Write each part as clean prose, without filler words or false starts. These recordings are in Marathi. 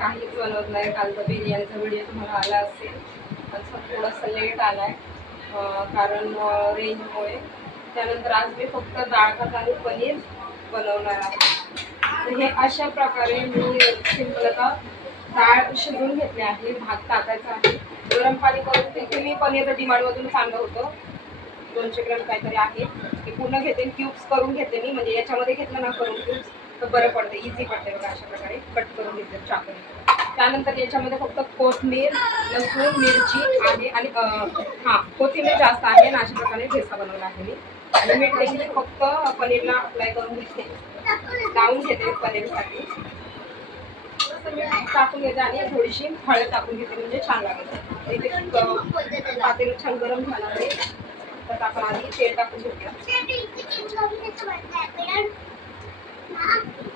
काहीच बनवत नाही. कालचा बिर्याणीचा व्हिडिओ तुम्हाला आला असेल, पण थोडासा लेट आलाय कारण रेंजमुळे. त्यानंतर आज मी फक्त डाळ भात आणि पनीर बनवणार आहे. हे अशा प्रकारे मी सिंपल आता डाळ शिजवून घेतली आहे. भात टाकायचा आहे, गरम पाणी करून. तिथे मी पनीर डिमार्टमधून आणलं होतं, 200 ग्रॅम काहीतरी आहे. ते पूर्ण घेते, क्यूब्स करून घेते मी. म्हणजे याच्यामध्ये घेतलं ना करून क्यूब्स तर बरं पडते, इझी पडते बघा. अशा प्रकारे कट करून घेते चाकूने. त्यानंतर याच्यामध्ये फक्त कोथिंबीर, लसूण, मिरची आहे आणि कोथिंबीर जास्त आहे आणि अशा प्रकारे ठेचा बनवला आहे मी. आणि मीठ देखील फक्त पनीरला अप्लाय करून घेते, लावून घेते पनीरसाठी. टाकून घेते आणि थोडीशी हळद टाकून घेते, म्हणजे छान लागेल. इथे पातेलं छान गरम झालं आहे, तर आपण आधी तेल टाकून घेऊया.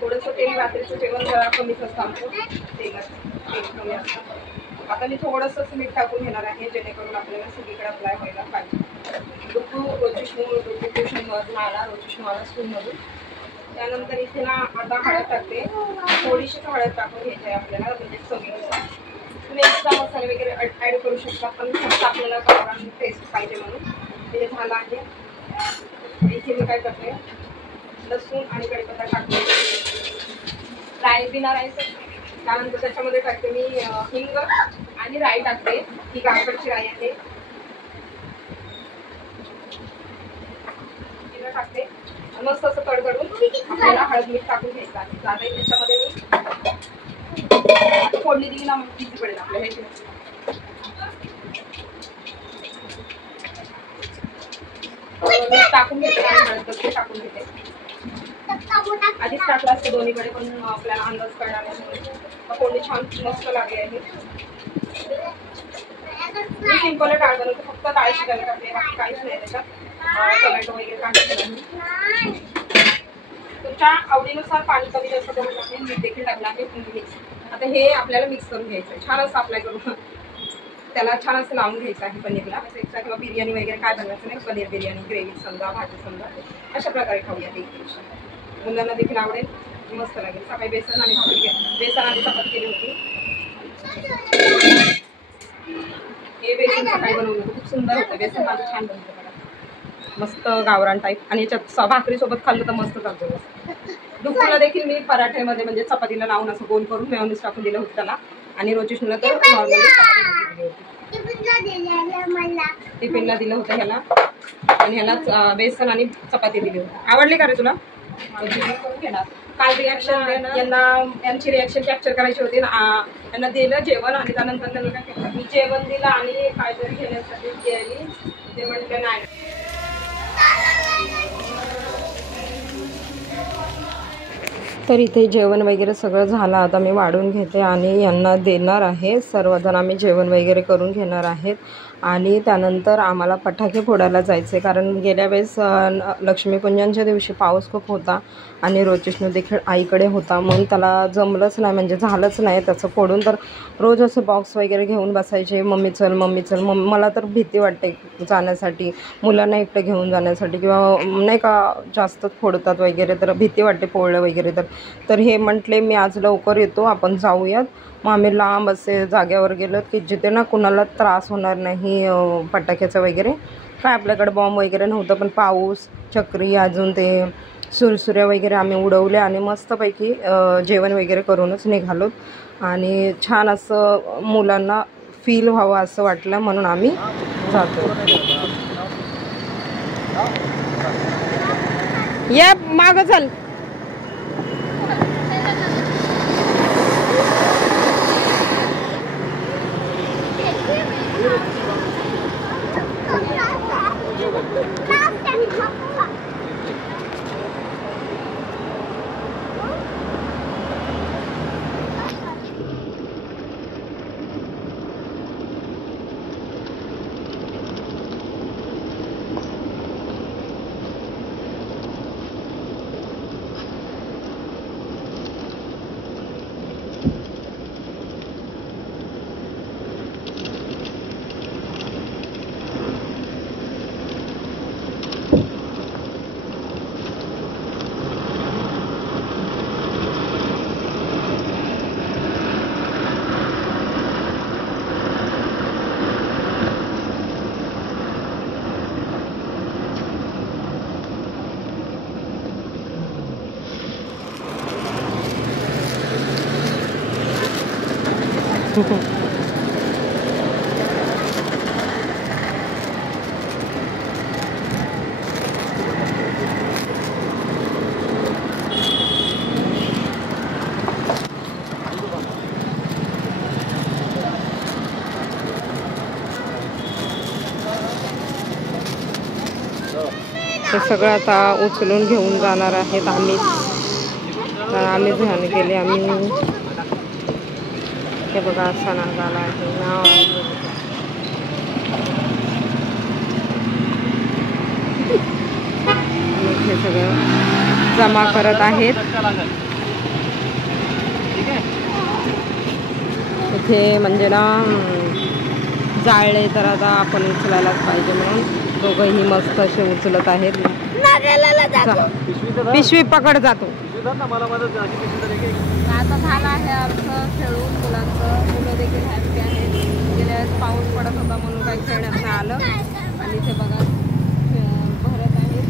थोडंसं तेल, रात्रीचं जेवण जरा कमीच असतं आमचं, तेल कमी असतं. आता मी थोडंसंच मीठ टाकून घेणार आहे, जेणेकरून आपल्याला सगळीकडे अप्लाय व्हायला पाहिजे. डुकू ट्युशनमधून आला, रोजिष्णूवाला स्कूलमधून. त्यानंतर इथे ना आता हळद टाकते, थोडीशीच हळद टाकून घ्यायची आहे आपल्याला, म्हणजे चवीनुसार. तुम्ही एक्स्ट्रा मसाले वगैरे ॲड करू शकता, पण फक्त आपल्याला गावरान टेस्ट पाहिजे म्हणून. ते झालं आहे. इथे मी काय करते, लसूण आणि कढीपत्ता टाकते, बिना राईस. त्यानंतर त्याच्यामध्ये टाकते मी हिंग आणि राई टाकते. ही गावकडची राई आहे, जिरं टाकते. मस्त असं तडतडून आपल्याला हळद मीठ टाकून घ्यायचं आहे. आता त्याच्यामध्ये मी फोडणी दिली ना, मग इझी पडेल आपल्याला. हे टाकून घेते आणि हळद टाकून घेते. आधीच टाकलं असतं दोन्हीकडे, पण आपल्याला अंदाज कळणार नाही. फोडणी छान मस्त लागली आहे. मी सिंपल डाळ बनवते, फक्त डाळ शिजायला टाकते, बाकी काहीच नाही त्याच्यात. टोमॅटो वगैरे टाकते. तुमच्या आवडीनुसार पाणी कमी जास्त करून टाकते, मीठ देखील टाकलं आहे. आता हे आपल्याला मिक्स करून घ्यायचं आहे, छान असं अप्लाय करून त्याला छान असं लावून घ्यायचं आहे पनीरला. एक्स्ट्रा किंवा बिर्याणी वगैरे काय बनवायचं नाही, पनीर बिर्याणी, ग्रेव्ही समजा, भाजी समजा, अशा प्रकारे खाऊया. ते मुलांना देखील आवडेल, मस्त लागेल. सकाळी बेसन आणि चपाती केली होती. हे बेसन सकाळी बनवलं होतं, खूप सुंदर होतं. बेसन माझं छान बनतं बघा, मस्त गावरान टाईप. आणि याच्यात भाकरीसोबत खाल्लं तर मस्त चालतं. दुपारला देखील मी पराठ्यामध्ये म्हणजे चपातीला लावून असं गोल करून मेयोनीज टाकून दिलं होतं त्याला. आणि रोजिष्णूला तर नॉर्मली टिफिनला दिलं होतं ह्याला. आणि ह्याला बेसन आणि चपाती दिली होती. आवडली का रे तुला? काल रिॲक्शन यांची रिॲक्शन कॅप्चर करायची होती. यांना दिलं जेवण आणि त्यानंतर त्यांनी काय केलं, मी जेवण दिलं आणि काहीतरी घेण्यासाठी गेली. ते म्हटलं नाही. तर इथे जेवण वगैरे सगळं झालं. आता मी वाढून घेते आणि यांना देणार आहे. सर्वजण आम्ही जेवण वगैरे करून घेणार आहेत. आणि त्यानंतर आम्हाला पटाके फोडायला जायचे, कारण गेल्या वेळेस लक्ष्मीपूजनच्या दिवशी पाऊस खूप होता आणि रोजिष्णू देखील आईकडे होता, म्हणून त्याला जमलंच नाही, म्हणजे झालंच नाही त्याचं फोडून. तर रोज असे बॉक्स वगैरे घेऊन बसायचे, मम्मी चल मम्मी चल. मला तर भीती वाटते जाण्यासाठी, मुलांना एकटं घेऊन जाण्यासाठी, किंवा नाही का जास्तच फोडतात वगैरे, तर भीती वाटते पोळलं वगैरे. तर हे म्हटले मी आज लवकर येतो, आपण जाऊयात. मग आम्ही लांब असे जागेवर गेलो की जिथे ना कुणाला त्रास होणार नाही फटाक्याचं वगैरे. काय आपल्याकडे बॉम्ब वगैरे नव्हतं, पण पाऊस, चक्री, अजून ते सुरसुऱ्या वगैरे आम्ही उडवले आणि मस्तपैकी जेवण वगैरे करूनच निघालो. आणि छान असं मुलांना फील व्हावं असं वाटलं, म्हणून आम्ही जातो. या मागं चल. हे सगळं आता उचलून घेऊन जाणार आहेत आम्ही ध्यान केले आम्ही. हे बघा असा नाग आला आहे ना. हे सगळं जमा करत आहेत इथे. म्हणजे ना जाळले तर आता आपण उचलायलाच पाहिजे म्हणून दोघंही मस्त असे उचलत आहेत. पिशवी पकड जातो. आता झाला आहे अर्थ खेळून मुलांचं. मुलं देखील हॅपी आहेत. गेल्या वेळेस पाऊस पडत होता म्हणून काही खेळण्यात नाही आलं. आणि इथे बघा भरत आहेत.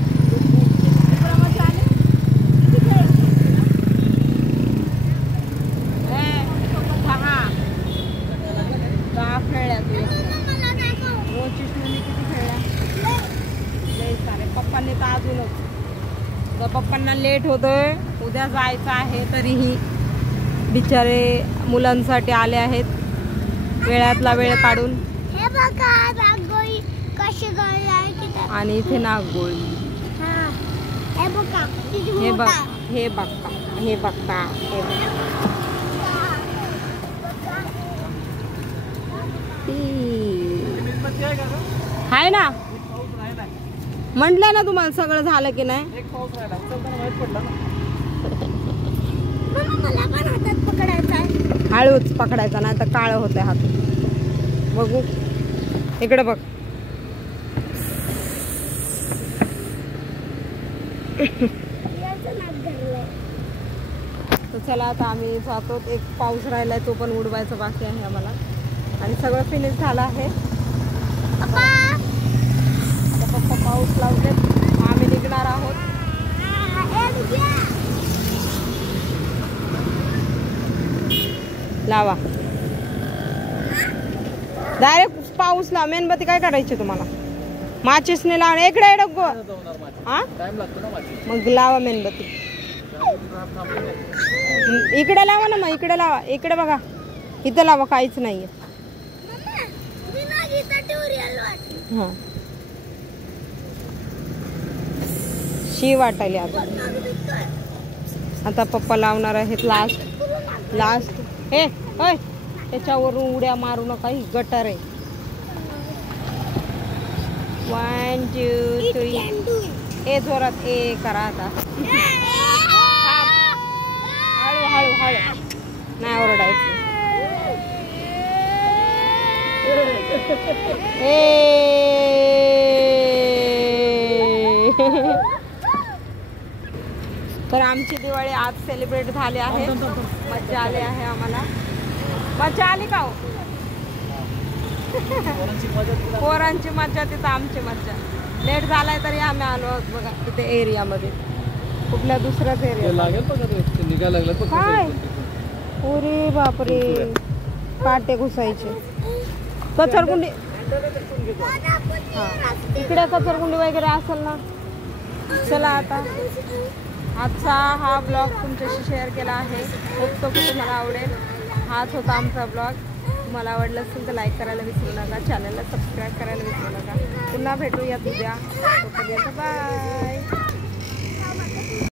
खेळल्या तू किती खेळल्या सारे. पप्पांनी तर अजूनच पप्पांना लेट होतोय. उद्या जायचं आहे तरीही बिचारे मुलांसाठी आले आहेत वेळातला वेळ काढून. आणि इथे नागगोळी. हे बघा हे बघता हे बघता हे आहे ना. म्हटलं ना तुम्हाला सगळं झालं की नाही. हळूच पकडायचा नाही तर काळ होतंय हात. बघू इकडे बघ. तर चला आता आम्ही जातो. एक पाऊस राहिलाय तो पण उडवायचा बाकी आहे आम्हाला. आणि सगळं फिनिश झालं आहे. आता पप्पा पाऊस लावले. आम्ही निघणार आहोत. लावा डायरेक्ट पाऊस लाव. मेणबत्ती काय करायची तुम्हाला? माचीसने लावा. इकडे डगो हा मग लावा मेणबत्ती. इकडे लावा ना. मग इकडे लावा. इकडे बघा इथं लावा. काहीच नाहीये. हा शी वाटायली आता पप्पा लावणार आहेत लास्ट. हे होय त्याच्यावरून उड्या मारू नका. ही गटर आहे. 1 2 3 ए जोरात ए करा आता. हळू हळू हळू नाही ओरडायचं. तर आमची दिवाळी आज सेलिब्रेट झाली आहे. मज्जा आली आहे आम्हाला. मज्जा आली का हो? पोरांची मज्जा तिथं आमची मज्जा. लेट झालाय तरी आम्ही आलो आहोत बघा तिथे एरियामध्ये. कुठल्या दुसऱ्याच एरिया काय. अरे बापरे काटे घुसायचे. कचरकुंडी इकडे कचरकुंडी वगैरे असेल ना. चला आता आजचा हा ब्लॉग तुमच्याशी शेअर केला आहे. खूप तुम्हाला आवडेल. हाच होता आमचा ब्लॉग. तुम्हाला आवडलं असेल तर लाईक करायला विसरू नका. चॅनलला सबस्क्राईब करायला विसरू नका. पुन्हा भेटूयात उद्या. बाय.